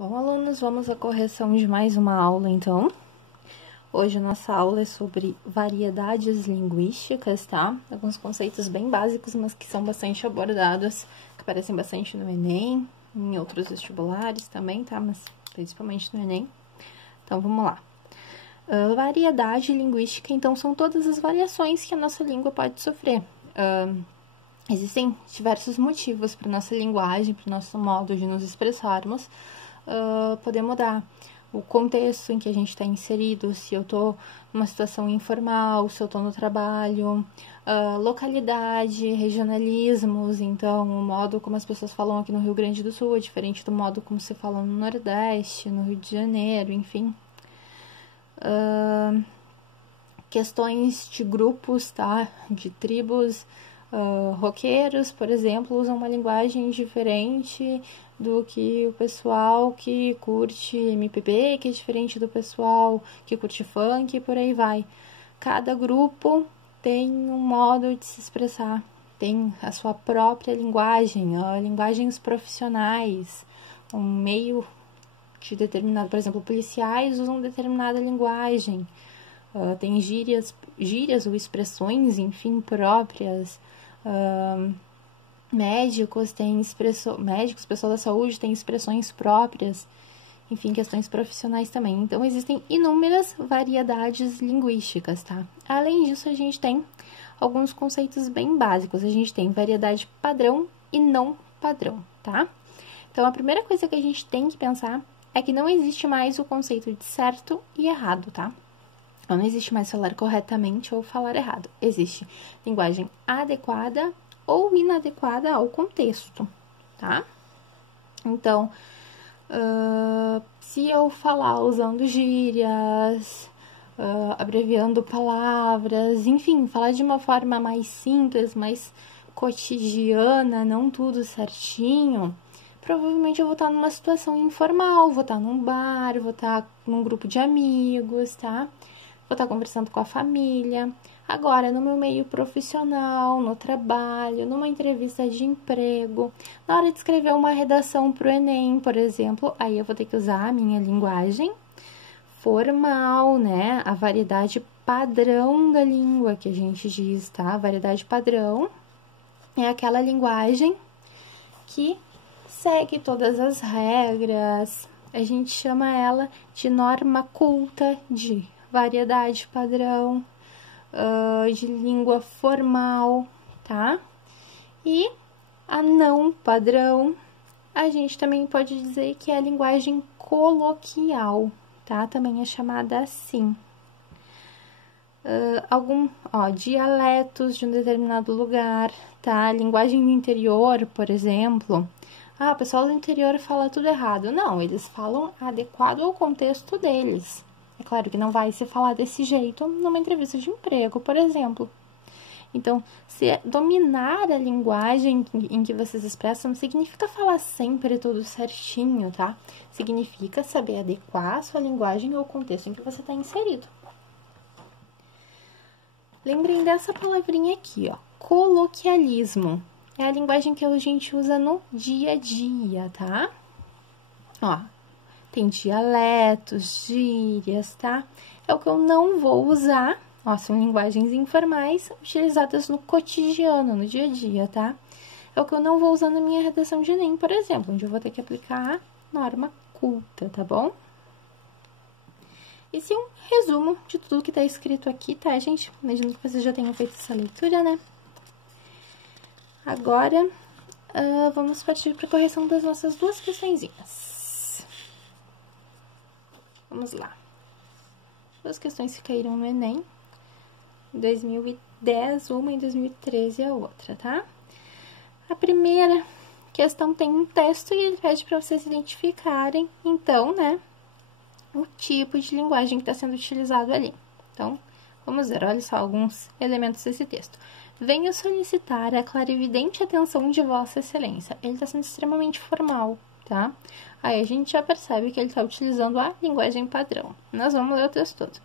Bom, alunos, vamos à correção de mais uma aula, então. Hoje a nossa aula é sobre variedades linguísticas, tá? Alguns conceitos bem básicos, mas que são bastante abordados, que aparecem bastante no Enem, em outros vestibulares também, tá? Mas principalmente no Enem. Então, vamos lá. Variedade linguística, então, são todas as variações que a nossa língua pode sofrer. Existem diversos motivos para nossa linguagem, para o nosso modo de nos expressarmos, poder mudar. O contexto em que a gente está inserido, se eu estou numa situação informal, se eu estou no trabalho, localidade, regionalismos, então o modo como as pessoas falam aqui no Rio Grande do Sul é diferente do modo como se fala no Nordeste, no Rio de Janeiro, enfim. Questões de grupos, tá? De tribos. Roqueiros, por exemplo, usam uma linguagem diferente do que o pessoal que curte MPB, que é diferente do pessoal que curte funk, e por aí vai. Cada grupo tem um modo de se expressar, tem a sua própria linguagem, linguagens profissionais, um meio de determinado, por exemplo, policiais usam determinada linguagem, tem gírias ou expressões, enfim, próprias. Médicos têm médicos, pessoal da saúde têm expressões próprias, enfim, questões profissionais também. Então, existem inúmeras variedades linguísticas, tá? Além disso, a gente tem alguns conceitos bem básicos. A gente tem variedade padrão e não padrão, tá? Então, a primeira coisa que a gente tem que pensar é que não existe mais o conceito de certo e errado, tá? Não existe mais falar corretamente ou falar errado. Existe linguagem adequada ou inadequada ao contexto, tá? Então, se eu falar usando gírias, abreviando palavras, enfim, falar de uma forma mais simples, mais cotidiana, não tudo certinho, provavelmente eu vou estar numa situação informal, vou estar num bar, vou estar num grupo de amigos, tá? Vou estar conversando com a família. Agora, no meu meio profissional, no trabalho, numa entrevista de emprego, na hora de escrever uma redação para o Enem, por exemplo, aí eu vou ter que usar a minha linguagem formal, né? A variedade padrão da língua que a gente diz, tá? A variedade padrão é aquela linguagem que segue todas as regras. A gente chama ela de norma culta, de variedade padrão, de língua formal, tá? E a não padrão, a gente também pode dizer que é a linguagem coloquial, tá? Também é chamada assim. Dialetos de um determinado lugar, tá? Linguagem do interior, por exemplo. O pessoal do interior fala tudo errado. Não, eles falam adequado ao contexto deles. É claro que não vai se falar desse jeito numa entrevista de emprego, por exemplo. Então, se dominar a linguagem em que vocês expressam, não significa falar sempre tudo certinho, tá? Significa saber adequar a sua linguagem ao contexto em que você está inserido. Lembrem dessa palavrinha aqui, ó, coloquialismo. É a linguagem que a gente usa no dia a dia, tá? Ó. Tem dialetos, gírias, tá? É o que eu não vou usar. Ó, são linguagens informais utilizadas no cotidiano, no dia a dia, tá? É o que eu não vou usar na minha redação de Enem, por exemplo, onde eu vou ter que aplicar a norma culta, tá bom? Esse é um resumo de tudo que tá escrito aqui, tá, gente? Imagino que vocês já tenham feito essa leitura, né? Agora, vamos partir para a correção das nossas duas questõezinhas. Vamos lá. Duas questões que caíram no Enem. Em 2010, uma, em 2013 a outra, tá? A primeira questão tem um texto e ele pede para vocês identificarem, então, né, o tipo de linguagem que está sendo utilizado ali. Então, vamos ver, olha só alguns elementos desse texto. Venho solicitar a clarividente atenção de Vossa Excelência. Ele está sendo extremamente formal, tá? Aí a gente já percebe que ele está utilizando a linguagem padrão. Nós vamos ler o texto todo.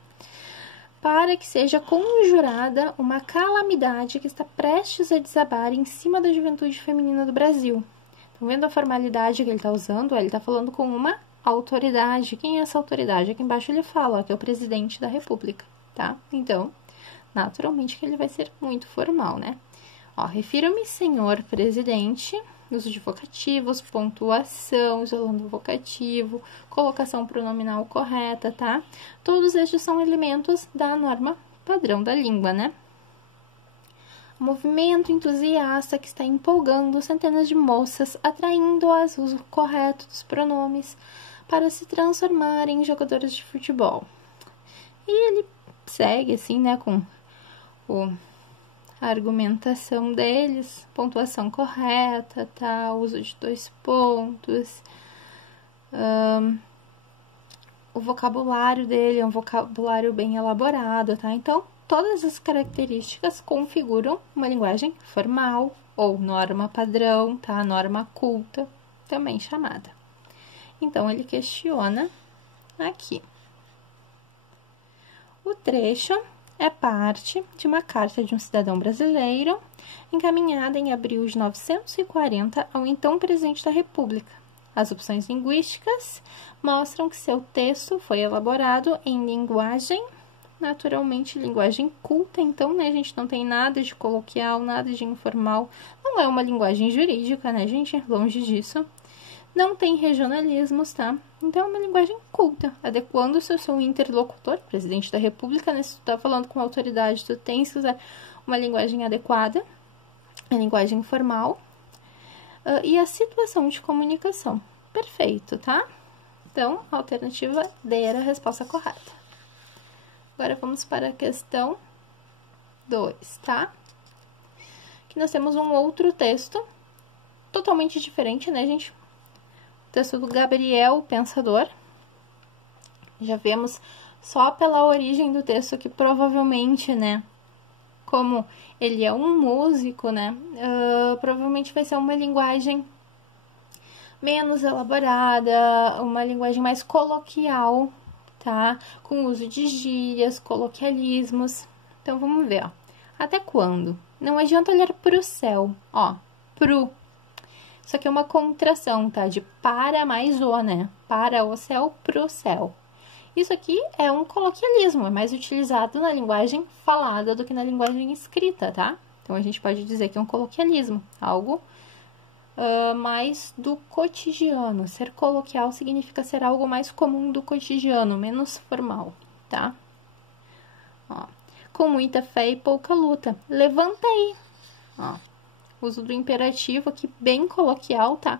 Para que seja conjurada uma calamidade que está prestes a desabar em cima da juventude feminina do Brasil. Estão vendo a formalidade que ele está usando? Ele está falando com uma autoridade. Quem é essa autoridade? Aqui embaixo ele fala, ó, que é o presidente da República, tá? Então, naturalmente que ele vai ser muito formal, né? Ó, refiro-me, senhor presidente, uso de vocativos, pontuação, isolando vocativo, colocação pronominal correta, tá? Todos estes são elementos da norma padrão da língua, né? Movimento entusiasta que está empolgando centenas de moças, atraindo-as uso correto dos pronomes para se transformarem em jogadores de futebol. E ele segue assim, né, com a argumentação deles, pontuação correta, tá, uso de 2 pontos, o vocabulário dele é um vocabulário bem elaborado, tá? Então, todas as características configuram uma linguagem formal ou norma padrão, tá? Norma culta, também chamada. Então, ele questiona aqui. O trecho é parte de uma carta de um cidadão brasileiro encaminhada em abril de 1940 ao então presidente da República. As opções linguísticas mostram que seu texto foi elaborado em linguagem, naturalmente linguagem culta, então, né, a gente não tem nada de coloquial, nada de informal, não é uma linguagem jurídica, né, gente, longe disso. Não tem regionalismos, tá? Então, é uma linguagem culta, adequando-se ao seu interlocutor, presidente da República, né? Se tu tá falando com autoridade, tu tens que usar uma linguagem adequada, a linguagem formal, e a situação de comunicação. Perfeito, tá? Então, a alternativa D era a resposta correta. Agora, vamos para a questão 2, tá? Aqui nós temos um outro texto, totalmente diferente, né, gente? Texto do Gabriel Pensador. Já vemos só pela origem do texto que provavelmente, né, como ele é um músico, né, provavelmente vai ser uma linguagem menos elaborada, uma linguagem mais coloquial, tá? Com uso de gírias, coloquialismos. Então, vamos ver, ó. Até quando? Não adianta olhar pro céu, ó, pro. Isso aqui é uma contração, tá? De para mais o, né? Para o céu, pro céu. Isso aqui é um coloquialismo, é mais utilizado na linguagem falada do que na linguagem escrita, tá? Então, a gente pode dizer que é um coloquialismo, algo mais do cotidiano. Ser coloquial significa ser algo mais comum do cotidiano, menos formal, tá? Ó, com muita fé e pouca luta. Levanta aí, ó. Uso do imperativo aqui, bem coloquial, tá?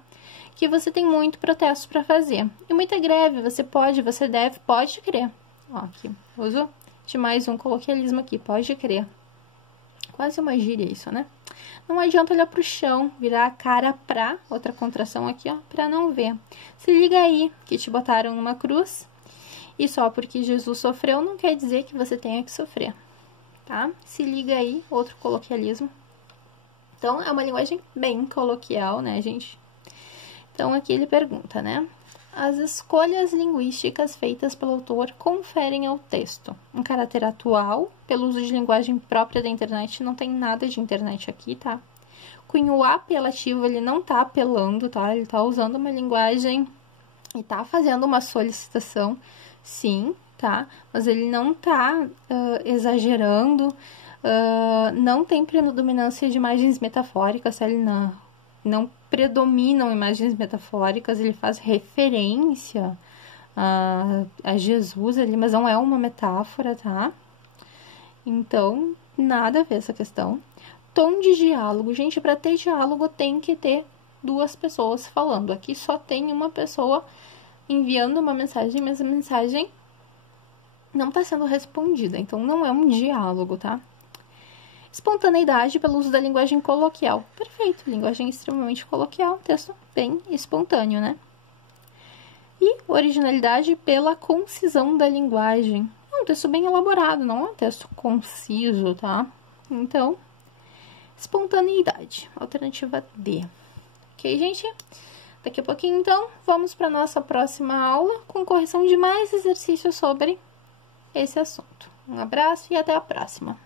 Que você tem muito protesto para fazer. E muita greve, você pode, você deve, pode crer. Ó, aqui, uso de mais um coloquialismo aqui, pode crer. Quase uma gíria isso, né? Não adianta olhar pro chão, virar a cara pra, outra contração aqui, ó, pra não ver. Se liga aí, que te botaram numa cruz, e só porque Jesus sofreu não quer dizer que você tenha que sofrer, tá? Se liga aí, outro coloquialismo. Então, é uma linguagem bem coloquial, né, gente? Então, aqui ele pergunta, né? As escolhas linguísticas feitas pelo autor conferem ao texto um caráter atual, pelo uso de linguagem própria da internet, não tem nada de internet aqui, tá? Cunho apelativo, ele não tá apelando, tá? Ele tá usando uma linguagem e tá fazendo uma solicitação, sim, tá? Mas ele não tá exagerando, não tem predominância de imagens metafóricas, tá? Ele não predominam imagens metafóricas, ele faz referência a Jesus ali, mas não é uma metáfora, tá? Então, nada a ver essa questão. Tom de diálogo. Gente, para ter diálogo tem que ter duas pessoas falando. Aqui só tem uma pessoa enviando uma mensagem, mas a mensagem não está sendo respondida. Então, não é um diálogo, tá? Espontaneidade pelo uso da linguagem coloquial. Perfeito, linguagem extremamente coloquial, texto bem espontâneo, né? E originalidade pela concisão da linguagem. É um texto bem elaborado, não é um texto conciso, tá? Então, espontaneidade, alternativa D. Ok, gente? Daqui a pouquinho, então, vamos para a nossa próxima aula com correção de mais exercícios sobre esse assunto. Um abraço e até a próxima!